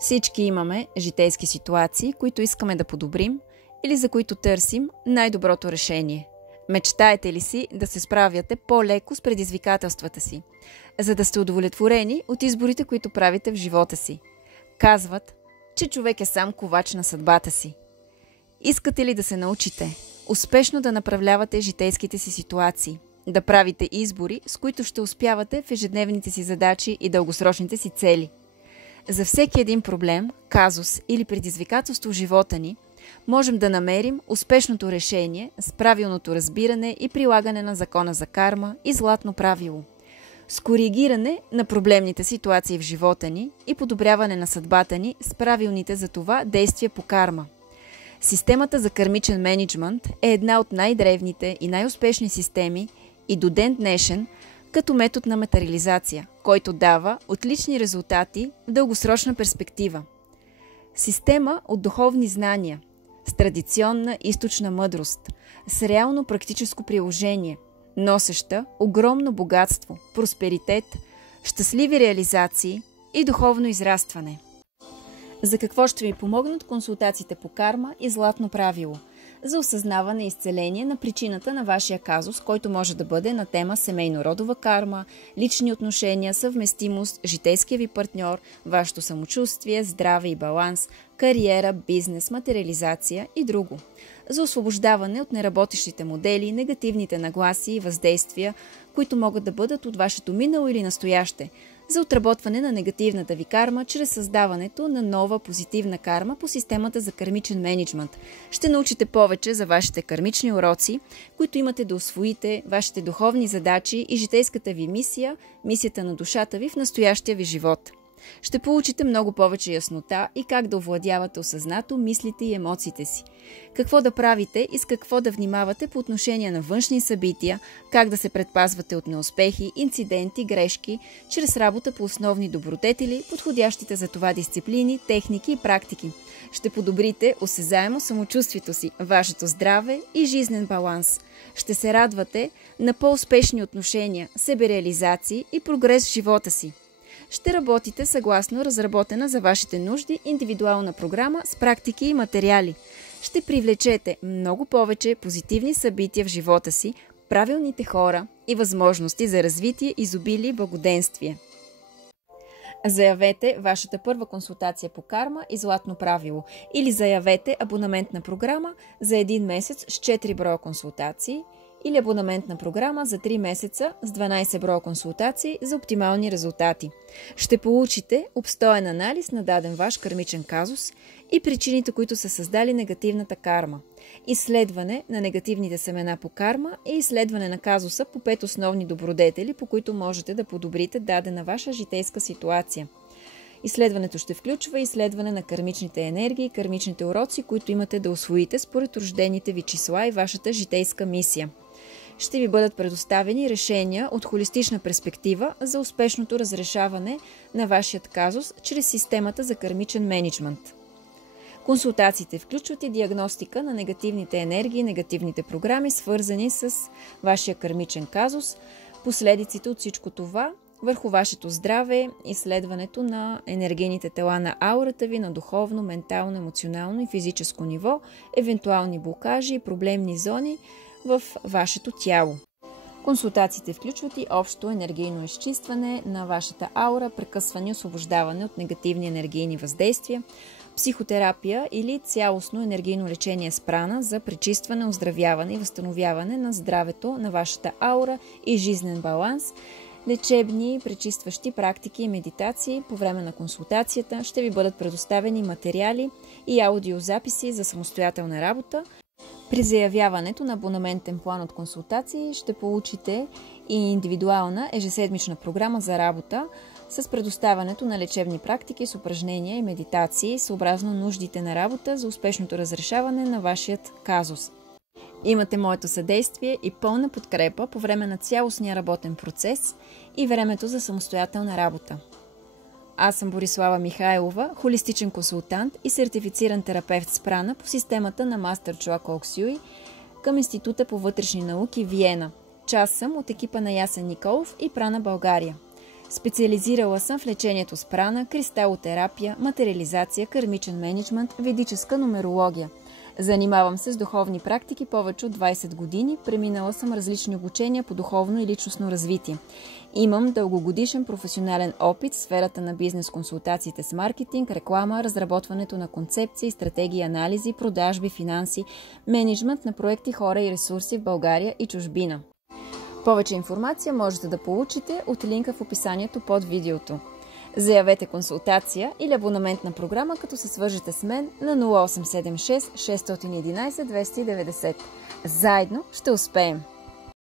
Всички имаме житейски ситуации, които искаме да подобрим или за които търсим най-доброто решение. Мечтаете ли си да се справяте по-леко с предизвикателствата си, за да сте удовлетворени от изборите, които правите в живота си? Казват, че човек е сам ковач на съдбата си. Искате ли да се научите успешно да направлявате житейските си ситуации, да правите избори, с които ще успявате в ежедневните си задачи и дългосрочните си цели? За всеки един проблем, казус или предизвикателство в живота ни, можем да намерим успешното решение с правилното разбиране и прилагане на закона за карма и златно правило, с коригиране на проблемните ситуации в живота ни и подобряване на съдбата ни с правилните за това действия по карма. Системата за кармичен мениджмънт е една от най-древните и най-успешни системи и до ден днешен като метод на материализация, който дава отлични резултати в дългосрочна перспектива. Система от духовни знания, с традиционна източна мъдрост, с реално практическо приложение, носеща огромно богатство, просперитет, щастливи реализации и духовно израстване. За какво ще ви помогнат консултациите по карма и златно правило? За осъзнаване и изцеление на причината на вашия казус, който може да бъде на тема семейно-родова карма, лични отношения, съвместимост, житейския ви партньор, вашето самочувствие, здраве и баланс, кариера, бизнес, материализация и друго. За освобождаване от неработещите модели, негативните нагласи и въздействия, които могат да бъдат от вашето минало или настояще, за отработване на негативната ви карма чрез създаването на нова позитивна карма по системата за кармичен мениджмънт. Ще научите повече за вашите кармични уроци, които имате да усвоите, вашите духовни задачи и житейската ви мисия, мисията на душата ви в настоящия ви живот. Ще получите много повече яснота и как да овладявате осъзнато мислите и емоциите си. Какво да правите и с какво да внимавате по отношение на външни събития, как да се предпазвате от неуспехи, инциденти, грешки, чрез работа по основни добродетели, подходящите за това дисциплини, техники и практики. Ще подобрите осезаемо самочувствието си, вашето здраве и жизнен баланс. Ще се радвате на по-успешни отношения, себереализации и прогрес в живота си. Ще работите съгласно разработена за вашите нужди индивидуална програма с практики и материали. Ще привлечете много повече позитивни събития в живота си, правилните хора и възможности за развитие, изобилие и благоденствие. Заявете вашата първа консултация по карма и златно правило или заявете абонаментна програма за 1 месец с 4 броя консултации или абонаментна програма за 3 месеца с 12 броя консултации за оптимални резултати. Ще получите обстоен анализ на даден ваш кармичен казус и причините, които са създали негативната карма, изследване на негативните семена по карма и изследване на казуса по 5 основни добродетели, по които можете да подобрите дадена ваша житейска ситуация. Изследването ще включва изследване на кармичните енергии и кармичните уроци, които имате да усвоите според рождените ви числа и вашата житейска мисия. Ще ви бъдат предоставени решения от холистична перспектива за успешното разрешаване на вашият казус чрез системата за кармичен мениджмънт. Консултациите включват и диагностика на негативните енергии, негативните програми, свързани с вашия кармичен казус, последиците от всичко това върху вашето здраве, изследването на енергийните тела на аурата ви на духовно, ментално, емоционално и физическо ниво, евентуални блокажи и проблемни зони в вашето тяло. Консултациите включват и общо енергийно изчистване на вашата аура, прекъсване и освобождаване от негативни енергийни въздействия, психотерапия или цялостно енергийно лечение с прана за пречистване, оздравяване и възстановяване на здравето на вашата аура и жизнен баланс, лечебни, пречистващи практики и медитации. По време на консултацията ще ви бъдат предоставени материали и аудиозаписи за самостоятелна работа. При заявяването на абонаментен план от консултации ще получите и индивидуална ежеседмична програма за работа с предоставянето на лечебни практики с упражнения и медитации, съобразно нуждите на работа за успешното разрешаване на вашият казус. Имате моето съдействие и пълна подкрепа по време на цялостния работен процес и времето за самостоятелна работа. Аз съм Борислава Михайлова, холистичен консултант и сертифициран терапевт с прана по системата на Мастер Чоа Кок Сюи към Института по вътрешни науки Виена. Част съм от екипа на Ясен Николов и Прана България. Специализирала съм в лечението с прана, кристалотерапия, материализация, кармичен мениджмънт, ведическа нумерология. Занимавам се с духовни практики повече от 20 години, преминала съм различни обучения по духовно и личностно развитие. Имам дългогодишен професионален опит в сферата на бизнес консултациите с маркетинг, реклама, разработването на концепции, стратегии, анализи, продажби, финанси, мениджмънт на проекти, хора и ресурси в България и чужбина. Повече информация можете да получите от линка в описанието под видеото. Заявете консултация или абонаментна програма, като се свържете с мен на 0876 611 290. Заедно ще успеем!